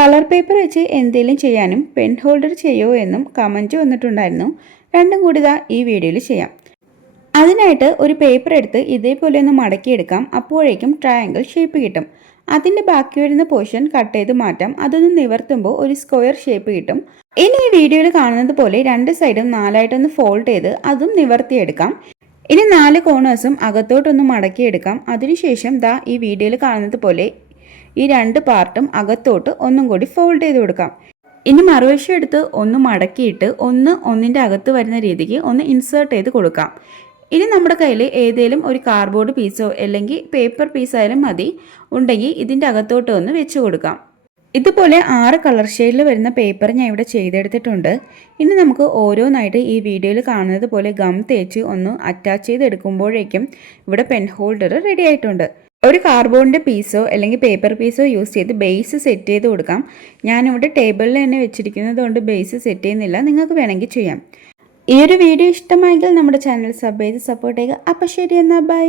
Colour paper വെച്ച് എന്തെങ്കിലും ചെയ്യാനും പെൻ ഹോൾഡർ ചെയ്യുമോ എന്നും കമൻറ്റ് വന്നിട്ടുണ്ടായിരുന്നു. രണ്ടും കൂടി ഈ വീഡിയോയിൽ ചെയ്യാം. അതിനായിട്ട് ഒരു പേപ്പർ എടുത്ത് ഇതേപോലെ ഒന്ന് മടക്കിയെടുക്കാം. അപ്പോഴേക്കും ട്രയാങ്കിൾ ഷേപ്പ് കിട്ടും. അതിൻ്റെ ബാക്കി വരുന്ന പോർഷൻ കട്ട് ചെയ്ത് മാറ്റാം. അതൊന്ന് നിവർത്തുമ്പോൾ ഒരു സ്ക്വയർ ഷേപ്പ് കിട്ടും. ഇനി ഈ വീഡിയോയിൽ കാണുന്നത് പോലെ രണ്ട് സൈഡും നാലായിട്ടൊന്ന് ഫോൾഡ് ചെയ്ത് അതും നിവർത്തിയെടുക്കാം. ഇനി 4 കോർണേഴ്സും അകത്തോട്ടൊന്ന് മടക്കിയെടുക്കാം. അതിനുശേഷം ഈ വീഡിയോയിൽ കാണുന്നത് പോലെ ഈ 2 പാർട്ടും അകത്തോട്ട് ഒന്നും കൂടി ഫോൾഡ് ചെയ്ത് കൊടുക്കാം. ഇനി മറുവശം എടുത്ത് ഒന്ന് മടക്കിയിട്ട് ഒന്നിൻ്റെ അകത്ത് വരുന്ന രീതിക്ക് ഒന്ന് ഇൻസേർട്ട് ചെയ്ത് കൊടുക്കാം. ഇനി നമ്മുടെ കയ്യിൽ ഏതെങ്കിലും ഒരു കാർഡ്ബോർഡ് പീസോ അല്ലെങ്കിൽ പേപ്പർ പീസായാലും മതി ഉണ്ടെങ്കിൽ ഇതിൻ്റെ അകത്തോട്ട് ഒന്ന് വെച്ച് കൊടുക്കാം. ഇതുപോലെ 6 കളർ ഷെയ്ഡിൽ വരുന്ന പേപ്പർ ഞാൻ ഇവിടെ ചെയ്തെടുത്തിട്ടുണ്ട്. ഇനി നമുക്ക് ഓരോന്നായിട്ട് ഈ വീഡിയോയിൽ കാണുന്നത് പോലെ ഗം തേച്ച് ഒന്ന് അറ്റാച്ച് ചെയ്തെടുക്കുമ്പോഴേക്കും ഇവിടെ പെൻ ഹോൾഡർ റെഡി ആയിട്ടുണ്ട്. ഒരു കാർഡ്ബോർഡിൻ്റെ പീസോ അല്ലെങ്കിൽ പേപ്പർ പീസോ യൂസ് ചെയ്ത് ബേസ് സെറ്റ് ചെയ്ത് കൊടുക്കാം. ഞാനിവിടെ ടേബിളിൽ തന്നെ വെച്ചിരിക്കുന്നത് കൊണ്ട് ബേസ് സെറ്റ് ചെയ്യുന്നില്ല, നിങ്ങൾക്ക് വേണമെങ്കിൽ ചെയ്യാം. ഈ ഒരു വീഡിയോ ഇഷ്ടമായെങ്കിൽ നമ്മുടെ ചാനൽ സബ് ചെയ്ത് സപ്പോർട്ട് ചെയ്യുക. അപ്പോൾ ശരി, എന്നാൽ ബൈ.